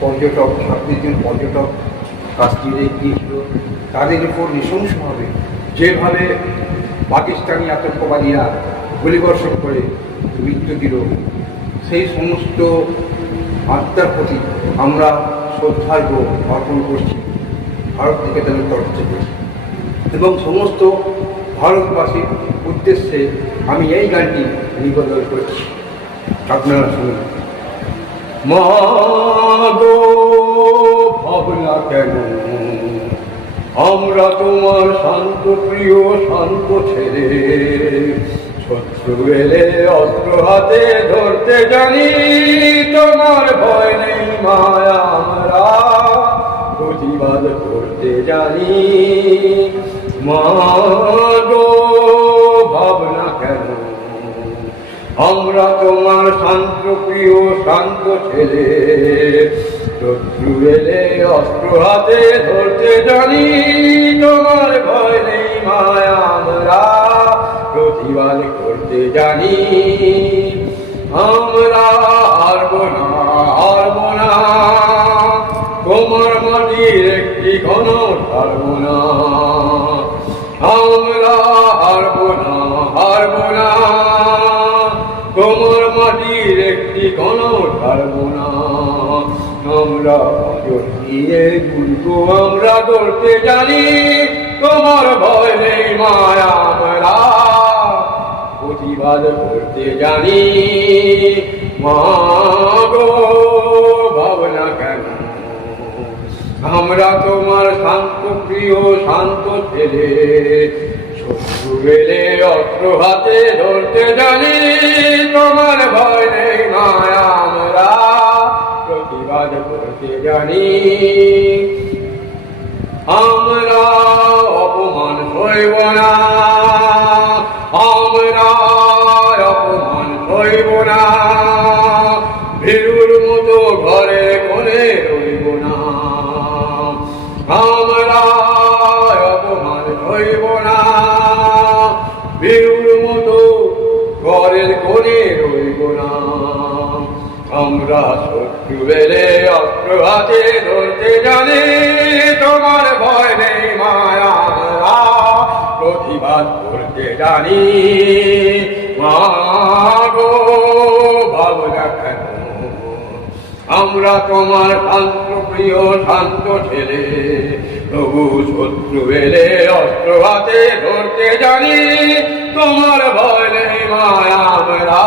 পর্যটক 36 জন পর্যটক কাশ্মীরে গিয়েছিল, তাদের উপর নৃশংসভাবে যেভাবে পাকিস্তানি আতঙ্কবাদীরা গুলিবর্ষণ করে মৃত্যু দিল, সেই সমস্ত আত্মার প্রতি আমরা শ্রদ্ধার্ঘ্য অর্পণ করছি ভারত নিকেতনের তরফ থেকে, এবং সমস্ত ভারতবাসীর উদ্দেশ্যে আমি এই গানটি নিবেদন করছি, আপনারা শুনুন। মা গো ভাবনা কেন, আমরা তোমার শান্ত প্রিয় শান্ত ছেলে, শত্রু এলে অস্ত্র হাতে ধরতে জানি, তোমার ভয় নেই মায়া, আমরা প্রতিবাদ করতে জানি। মা গো ভাবনা কেন, আমরা তোমার শান্ত প্রিয় শান্ত ছেলে, শত্রু এলে অস্ত্র হাতে ধরতে জানি, তোমার ভয় নেই মায়া, আমরা প্রতিবাদ করতে জানি। আমরা হারব না, হারব না, তোমার মাটির একটি ঘন ছাড়ব না। আমরা হারব না, হারব না, তোমার মাটির একটি ঘন ছাড়ব না। আমরা নিয়ে দুর্গ আমরা করতে জানি, তোমার ভয় নেই মায়া, আমরা প্রতিবাদ করতে জানি। মা গো ভাবনা কেন, আমরা তোমার শান্ত প্রিয় শান্ত ছেলে, শত্রু এলে অস্ত্র হাতে ধরতে জানি, তোমার ভয় নেই মায়া, আমরা প্রতিবাদ করতে জানি। আমরা অপমান সইব না, আমরা অপমান সইব না, ভীরুর মতো ঘরে কোণে রইব না। আমরা অপমান সইব না, ভীরুর মতো ঘরের কোণে রইব না। আমরা শত্রু এলে অস্ত্র হাতে ধরতে জানি, তোমার ভয় নেই মায়া, আমরা প্রতিবাদ করতে জানি। মা গো ভাবনা কেন, আমরা তোমার শান্ত প্রিয় শান্ত ছেলে, তবু শত্রু এলে অস্ত্র হাতে ধরতে জানি, তোমার ভয় নেই মায়া, আমরা